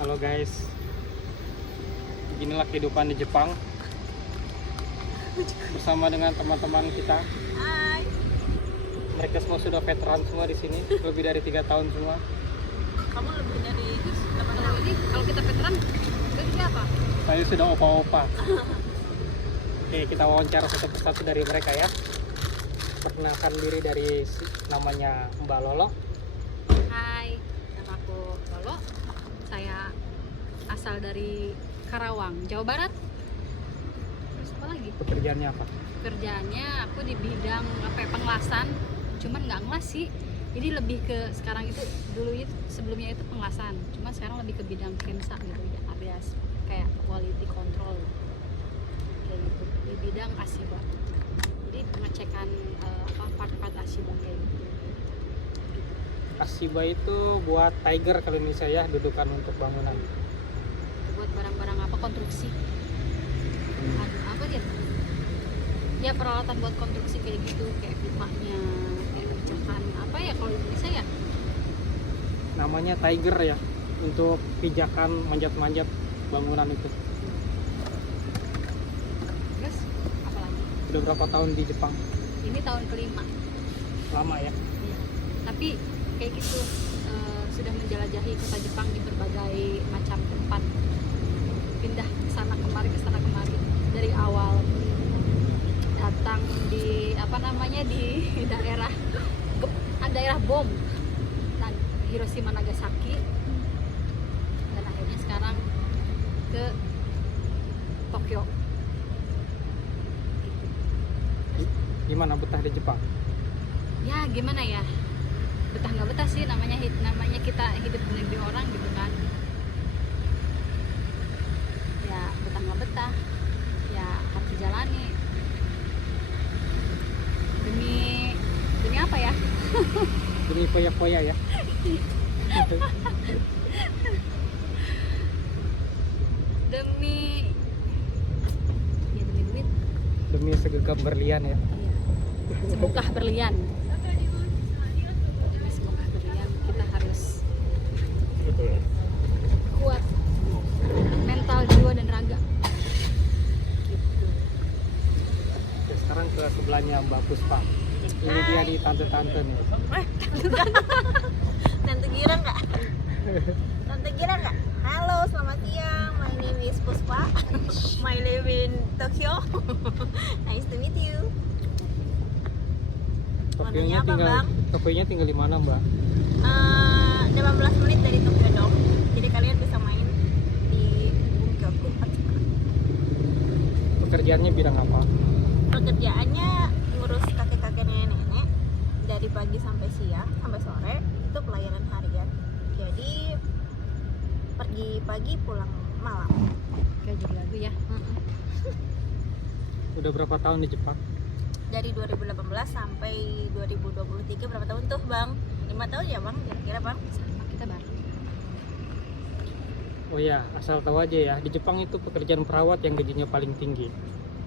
Halo guys, beginilah kehidupan di Jepang bersama dengan teman-teman kita. Hai. Mereka semua sudah veteran semua di sini, lebih dari 3 tahun semua. Kamu lebih dari 8 tahun. Ini kalau kita veteran, itu apa? Saya sudah opa-opa. Oke, kita wawancara satu persatu dari mereka ya. Perkenalkan diri dari namanya Mbak Lolo. Hai, nama aku Lolo. Saya asal dari Karawang, Jawa Barat. Terus apa lagi? Pekerjaannya apa? Kerjaannya aku di bidang pengelasan, cuman nggak ngelas sih. Jadi lebih ke sekarang itu sebelumnya itu pengelasan, cuma sekarang lebih ke bidang KEMSA gitu ya, alias kayak quality control kayak gitu di bidang Asiba. Jadi pengecekan part-part Asiba kayak gitu. Asiba itu buat Tiger kalau ini saya dudukan untuk bangunan. Buat barang-barang konstruksi. Apa dia? Ya peralatan buat konstruksi kayak gitu, kayak pipanya, kayak pijakan apa ya kalau di Indonesia ya? Namanya Tiger ya, untuk pijakan manjat-manjat bangunan itu. Terus apa lagi? Udah berapa tahun di Jepang? Ini tahun kelima. Lama ya? Iya. Tapi kayak gitu sudah menjelajahi kota Jepang di berbagai macam tempat, pindah kesana kemari dari awal datang di di daerah bom dan Hiroshima Nagasaki, dan akhirnya sekarang ke Tokyo. Gimana betah di Jepang? Ya gimana ya, betah nggak betah sih, namanya kita hidup di negeri orang gitu kan. Ya betah nggak betah, ya harus dijalani demi apa ya? Demi foya-foya ya? demi duit. Demi segegap berlian ya? Iya. Sebongkah berlian. Demi sebongkah berlian kita harus kuat mental, jiwa dan raga gitu. Oke, sekarang ke sebelahnya Mbak Puspa. Ini dia di tante-tante nih. Tante Gira nggak? Tante Gira nggak? Halo, selamat siang. My name is Puspa. My live in Tokyo. Nice to meet you. Mananya apa, Bang? Tokyonya tinggal di mana Mbak? 18 menit dari Tokyo dong. Jadi kalian bisa main di Bunkyoku Pacika. Pekerjaannya bidang apa? Pekerjaannya ngurus kakek-kakek nenek-nenek dari pagi sampai siang sampai sore, itu pelayanan harian. Jadi pergi pagi pulang malam. Kayak jadi lagu ya. Udah berapa tahun di Jepang? Dari 2018 sampai 2023, berapa tahun tuh Bang? 5 tahun ya Bang, kira-kira Bang? Sama kita baru. Oh ya, asal tahu aja ya, di Jepang itu pekerjaan perawat yang gajinya paling tinggi.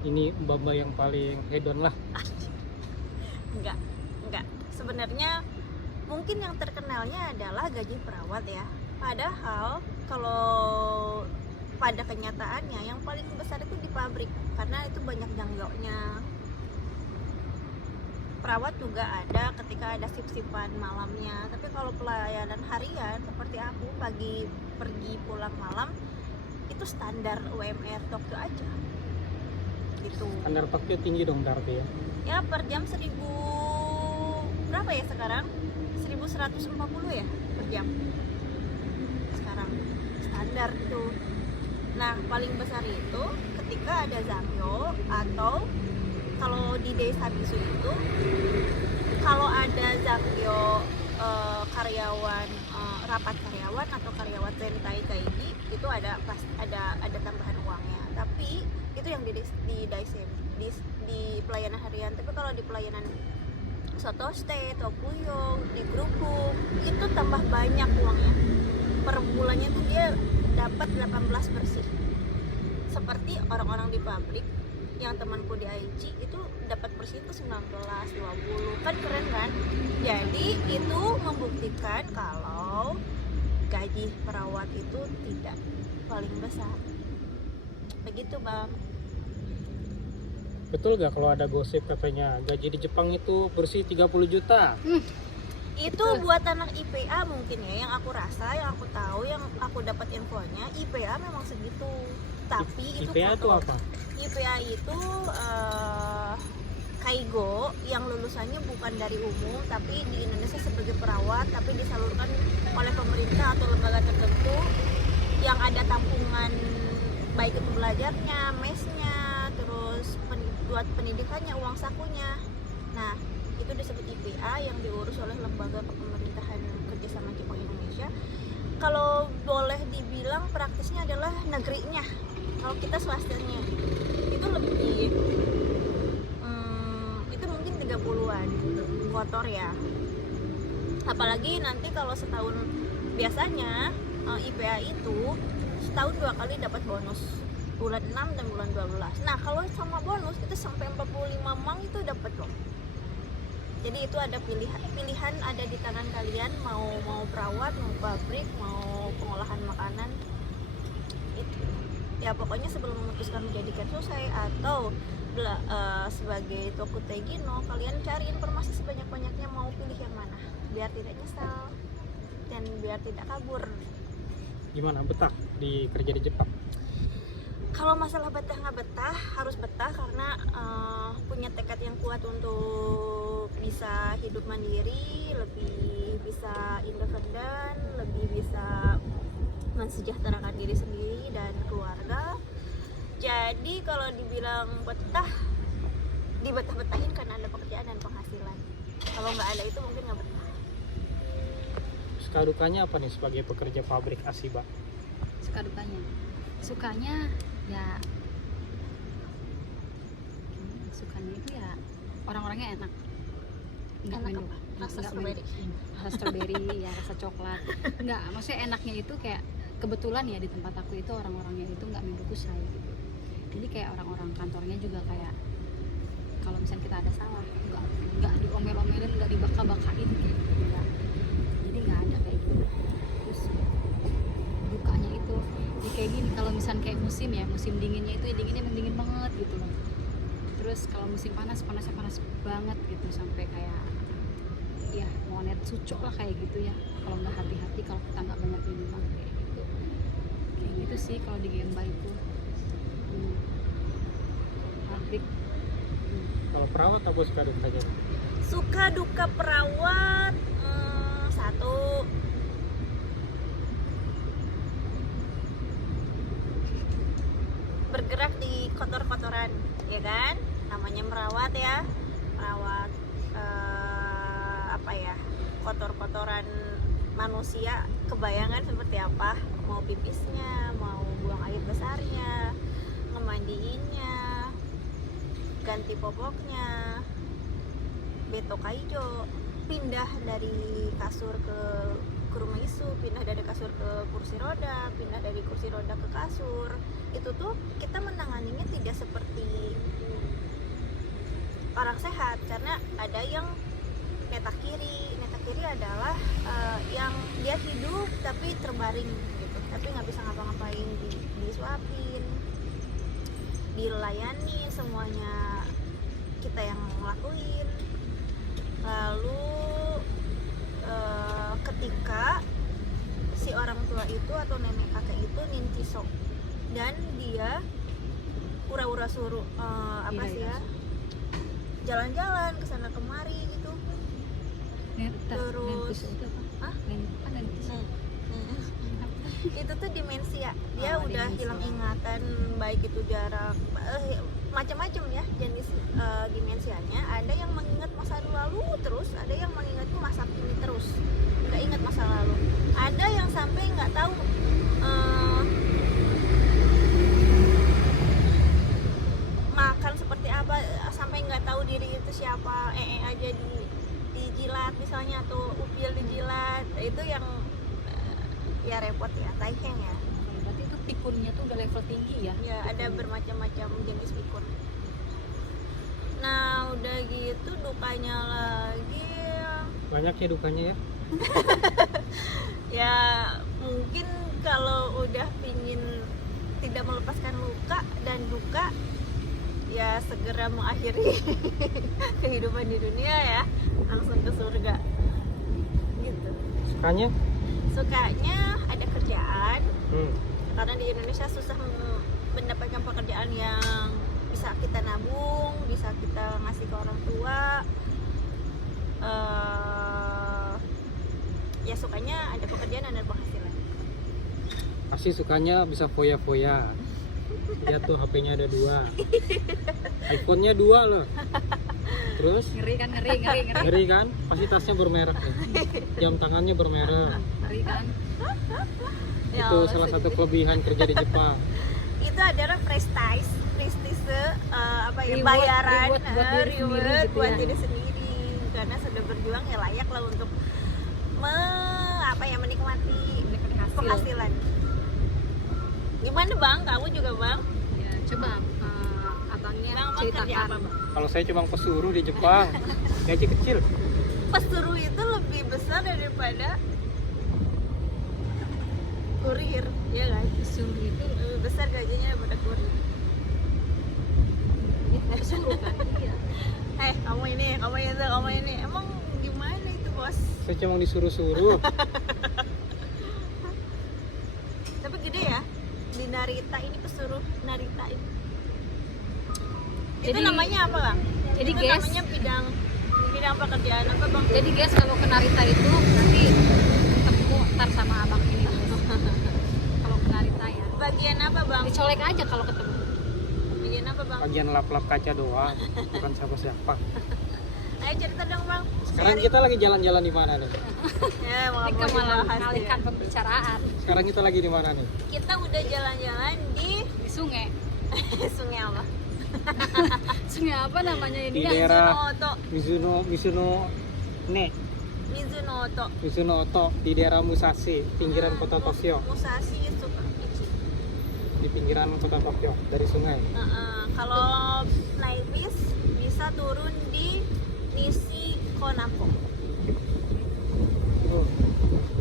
Ini mbak-mbak yang paling hedon lah. Enggak. Sebenarnya mungkin yang terkenalnya adalah gaji perawat ya. Padahal kalau pada kenyataannya yang paling besar itu di pabrik, karena itu banyak jangkauannya. Perawat juga ada ketika ada sip-sipan malamnya. Tapi kalau pelayanan harian seperti aku pagi pergi pulang malam, itu standar UMR Tokyo aja. Gitu. Standar Tokyo tinggi dong berarti ya? Ya per jam 1000 berapa ya sekarang? 1140 ya per jam sekarang standar itu. Nah paling besar itu ketika ada zamyo, atau kalau di desa bisu itu kalau ada zamyo karyawan, rapat karyawan atau karyawan sentai kaigi, itu ada tambahan uangnya. Tapi itu yang di pelayanan harian. Tapi kalau di pelayanan sotoste, tokuyong, di kerupuk, itu tambah banyak uangnya. Per bulannya tuh dia dapat 18 bersih. Seperti orang-orang di pabrik yang temanku di IG itu dapat bersih itu 19, 20. Kan keren kan? Jadi itu membuktikan kalau gaji perawat itu tidak paling besar. Begitu Bang. Betul gak kalau ada gosip katanya gaji di Jepang itu bersih 30 juta? Itu buat anak IPA mungkin ya, yang aku rasa, yang aku tahu, yang aku dapat infonya IPA memang segitu. Tapi itu IPA itu foto. apa? IPA itu kaigo yang lulusannya bukan dari umum tapi di Indonesia sebagai perawat, tapi disalurkan oleh pemerintah atau lembaga tertentu yang ada tampungan baik itu belajarnya, mesnya, terus buat pendidikannya, uang sakunya. Nah, itu disebut IPA yang diurus oleh lembaga pemerintahan kerjasama Jepang Indonesia. Kalau boleh dibilang praktisnya adalah negerinya. Kalau kita swastanya itu lebih itu mungkin 30-an kotor ya. Apalagi nanti kalau setahun, biasanya IPA itu setahun 2 kali dapat bonus, bulan 6 dan bulan 12. Nah kalau sama bonus itu sampai 45 mang itu dapat loh. Jadi itu ada pilihan ada di tangan kalian, mau perawat, mau pabrik, mau pengolahan makanan. Itu ya pokoknya sebelum memutuskan menjadi Kensusei atau sebagai Tokutegi no, kalian cari informasi sebanyak-banyaknya, mau pilih yang mana biar tidak nyesal dan biar tidak kabur. Gimana betah di kerja di Jepang? Kalau masalah betah nggak betah, harus betah karena punya tekad yang kuat untuk bisa hidup mandiri, lebih bisa independen, lebih bisa mensejahterakan diri sendiri dan keluarga. Jadi kalau dibilang betah, dibetah-betahin karena ada pekerjaan dan penghasilan. Kalau nggak ada itu mungkin nggak betah. Suka dukanya apa nih sebagai pekerja pabrik Asiba? Suka dukanya, sukanya ya, sukanya itu ya orang-orangnya enak, nggak Enak minum apa? Rasa nggak strawberry? rasa strawberry ya, rasa coklat, nggak, maksudnya enaknya itu kayak kebetulan ya di tempat aku itu orang-orangnya itu nggak minum kusai gitu. Jadi kayak orang-orang kantornya juga kayak kalau misalnya kita ada salah nggak diomel-omelin, nggak dibaka-bakain kayak gitu ya. Jadi nggak ada kayak gitu. Terus dukanya itu ya kayak gini, kalau misalnya kayak musim ya, musim dinginnya itu ya dinginnya emang dingin banget gitu loh. Terus kalau musim panasnya panas banget gitu, sampai kayak ya mau net sucuk lah kayak gitu ya, kalau nggak hati-hati, kalau kita nggak banyak minuman kayak gitu sih kalau di Gemba itu. Pabrik. Kalau perawat apa suka dukanya? Suka duka perawat, satu, bergerak di kotor-kotoran, ya kan? Namanya merawat ya, merawat apa ya, kotor-kotoran manusia. Kebayangan seperti apa? Mau pipisnya, mau buang air besarnya, ngemandiinnya, ganti popoknya, beto kaijo, pindah dari kasur ke rumah isu, pindah dari kasur ke kursi roda, pindah dari kursi roda ke kasur. Itu tuh kita menanganinya tidak seperti orang sehat, karena ada yang netak kiri adalah yang dia hidup tapi terbaring gitu, tapi nggak bisa ngapa-ngapain, disuapin, dilayani, semuanya kita yang ngelakuin. Lalu ketika si orang tua itu atau nenek kakek itu nintiso dan dia ura-ura suruh apa sih ya, jalan-jalan ke sana kemari gitu. Terus itu apa? Hah? Lentis. Itu tuh demensia, dia Oh, udah demensia. hilang ingatan, baik itu jarak macam-macam ya jenis demensianya. Ada yang mengingat masa lalu terus, ada yang mengingat masa kini terus, nggak ingat masa lalu. Ada yang sampai nggak tahu makan seperti apa, sampai nggak tahu diri itu siapa, aja dijilat misalnya, atau upil dijilat. Itu yang ya repot ya, taiheng ya. Berarti itu pikunnya tuh udah level tinggi ya? Ya ada bermacam-macam jenis pikun. Nah udah gitu dukanya lagi, Banyak ya dukanya ya? Ya mungkin kalau udah pingin tidak melepaskan luka dan duka, ya segera mengakhiri kehidupan di dunia ya, langsung ke surga gitu. Sukanya ada kerjaan, karena di Indonesia susah mendapatkan pekerjaan yang bisa kita nabung, bisa kita ngasih ke orang tua. Ya sukanya ada pekerjaan dan ada penghasilan. Pasti sukanya bisa foya-foya. Lihat tuh HP-nya ada 2, iPhone-nya 2 loh. Terus Ngeri kan, ngeri. ngeri kan? Pasti tasnya bermerek nih. Jam tangannya bermerek. Ngeri kan? Ya Itu Allah, salah satu sedih. kelebihan kerja di Jepang. Itu adalah prestise, apa ya, Reward, bayaran, reward buat diri sendiri reward gitu buat ya. diri sendiri, karena sudah berjuang ya layak lah untuk menikmati Menikmati hasil. penghasilan. Gimana bang? Kamu juga bang? Ya, coba abangnya Bang kerja apa ceritakan. bang? Kalau saya cuma pesuruh di Jepang, gaji kecil. Pesuruh itu lebih besar daripada kurir, ya kan? Suruh itu Lebih besar gajinya daripada kurir. suruh kan? Iya. Kamu ini, kamu itu, kamu ini. Emang gimana itu bos? Saya cuma disuruh-suruh. Tapi gede ya, di Narita ini pesuruh Narita ini. Itu Jadi- namanya apa bang? jadi itu guys- namanya bidang pekerjaan apa bang? Jadi guys, kalau ke Narita itu nanti ketemu ntar sama abang ini. Kalau ke Narita ya, Bagian apa bang? dicolek aja kalau ketemu. Bagian apa bang? Bagian lap-lap kaca doang, bukan siapa-siapa. Ayo cerita dong bang. Sekarang Sharing. kita lagi jalan-jalan di mana nih? Ya, mau Ini mau malah dibahas mengalihkan ya. pembicaraan Sekarang kita lagi di mana nih? Kita udah jalan-jalan di di sungai. sungai apa? Sungai apa namanya Di ini ya? daerah Mizuno Mizuno Oto di daerah Musashi, pinggiran kota Tokyo. Musashi Tsukaichi. Di pinggiran kota Tokyo dari sungai. Kalau naik bis bisa turun di Nishi Konako.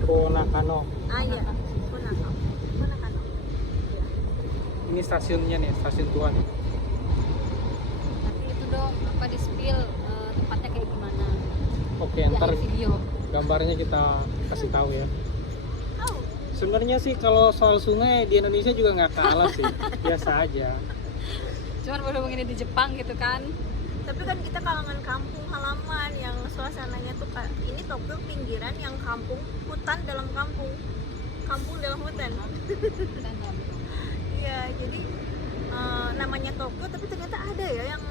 Konakano. Iya, Konako. Konakano. Ini stasiunnya nih, stasiun tua nih. Tapi itu dong apa di spill tempatnya kayak gimana? Oke, Di ntar akhir video. gambarnya kita kasih tahu ya. Oh, Sebenarnya sih kalau soal sungai di Indonesia juga nggak kalah sih, biasa aja. Cuman baru begini di Jepang gitu kan. tapi kan kita kalangan kampung halaman yang suasananya tuh ini Tokyo pinggiran yang kampung, hutan dalam kampung, kampung dalam hutan. Iya, jadi namanya Tokyo tapi ternyata ada ya yang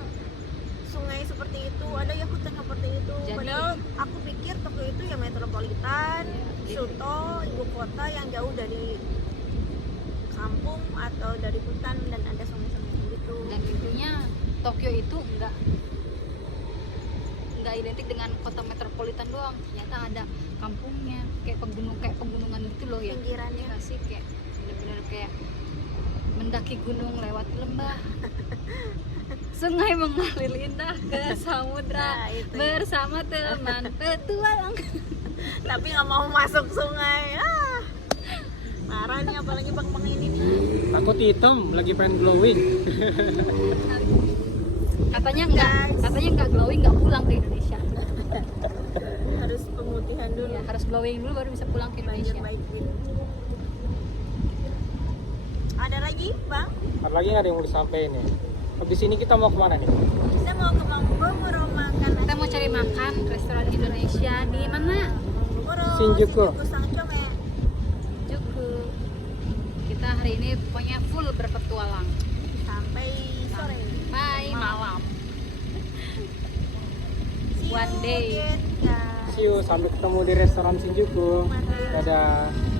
sungai seperti itu, ada ya hutan seperti itu. Jadi- Padahal aku pikir Tokyo itu ya metropolitan, Iya, Kyoto, ibu kota yang jauh dari kampung atau dari hutan dan ada sungai-sungai gitu. Dan intinya Tokyo itu nggak identik dengan kota metropolitan doang, ternyata ada kampungnya, kayak pegunungan gitu loh ya. Pinggirannya. Nggak sih, kayak bener-bener kayak mendaki gunung lewat lembah, sungai mengalir indah ke samudra Nah, itu. bersama teman petualang. Tapi nggak mau masuk sungai. Marah nih apalagi bang ini nih. Takut hitam, lagi pengen glowing. Katanya Guys. nggak glowing nggak pulang ke Indonesia. Harus pemutihan dulu. Iya, harus glowing dulu baru bisa pulang ke Indonesia. Baik-baikin. Ada lagi bang? Ada lagi nggak ada yang mau disampaikan ya? Habis ini kita mau kemana nih? Kita mau ke Mangomoro makan nasi. Kita mau cari makan restoran Indonesia di mana? Mangomoro, Shinjuku. Sangchome. Juku. Kita hari ini pokoknya full berpetualang. Sampai sore. Bye malam. See you One day. again, guys. See you, sampai ketemu di restoran Shinjuku. Dadah.